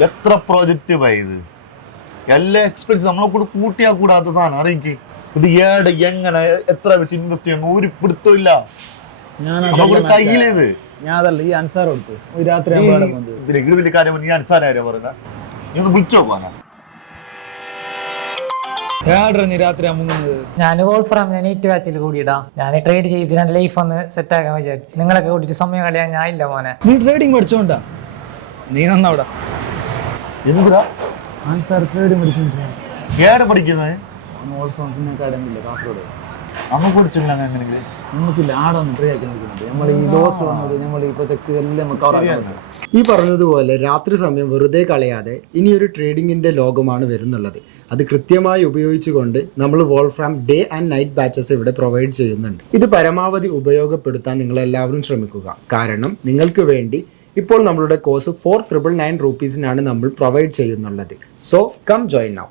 എത്ര പ്രോജക്റ്റ് ഇത് എല്ലാ എക്സ്പെൻസ് നമ്മളെ കൂടെ കൂട്ടിയാ കൂടാത്ത സാധനം അറിയിക്ക്. ഇത് ഏടെ എങ്ങനെ എത്ര വെച്ച് ഇൻവെസ്റ്റ് ചെയ്യണം ഒരു പിടുത്തം ഇല്ല. കയ്യിലേത് ഞാൻ അതല്ല ഈ അൻസാർ കൊടുത്തു ഒരു രാത്രി വലിയ കാര്യം നീ അൻസാരാ പറയുന്ന നീ ഒന്ന് വിളിച്ചോ പോകാനാ. ഞാൻ വോൾഫ്രാം നീറ്റ് ബാച്ചിൽ കൂടിയിടാ. ഞാൻ ട്രേഡ് ചെയ്ത് എന്റെ ലൈഫ് ഒന്ന് സെറ്റ് ആക്കാൻ വിചാരിച്ചു. നിങ്ങളൊക്കെ കൂട്ടിട്ട് സമയം കളയാൻ ഞാൻ ഇല്ല മോനെ. നീ ട്രേഡിംഗ് പഠിച്ചോണ്ടാ നീ നന്നാവിടാ. എന്തിനാ അൻസാർ ട്രേഡിംഗ് പഠിക്കുന്നത്? ഏടെ പഠിക്കുന്നത്? അക്കാഡമിയില്ല കാസർഗോഡ്. അമ്മ പഠിച്ചില്ല അങ്ങനെ നമുക്കില്ല ആടൊന്നും ട്രേ ആക്കി നോക്കുന്നുണ്ട്. നമ്മൾ ഈ ലോസ് വന്നത് നമ്മൾ ഈ പ്രൊജക്ട് എല്ലാം ഈ പറഞ്ഞതുപോലെ രാത്രി സമയം വെറുതെ കളയാതെ ഇനിയൊരു ട്രേഡിങ്ങിന്റെ ലോകമാണ് വരുന്നുള്ളത്. അത് കൃത്യമായി ഉപയോഗിച്ചുകൊണ്ട് നമ്മൾ വോൾഫ്രാം ഡേ ആൻഡ് നൈറ്റ് ബാച്ചസ് ഇവിടെ പ്രൊവൈഡ് ചെയ്യുന്നുണ്ട്. ഇത് പരമാവധി ഉപയോഗപ്പെടുത്താൻ നിങ്ങൾ എല്ലാവരും ശ്രമിക്കുക. കാരണം നിങ്ങൾക്ക് വേണ്ടി ഇപ്പോൾ നമ്മളുടെ കോഴ്സ് 4,999 നമ്മൾ പ്രൊവൈഡ് ചെയ്യുന്നുള്ളത്. So come join now.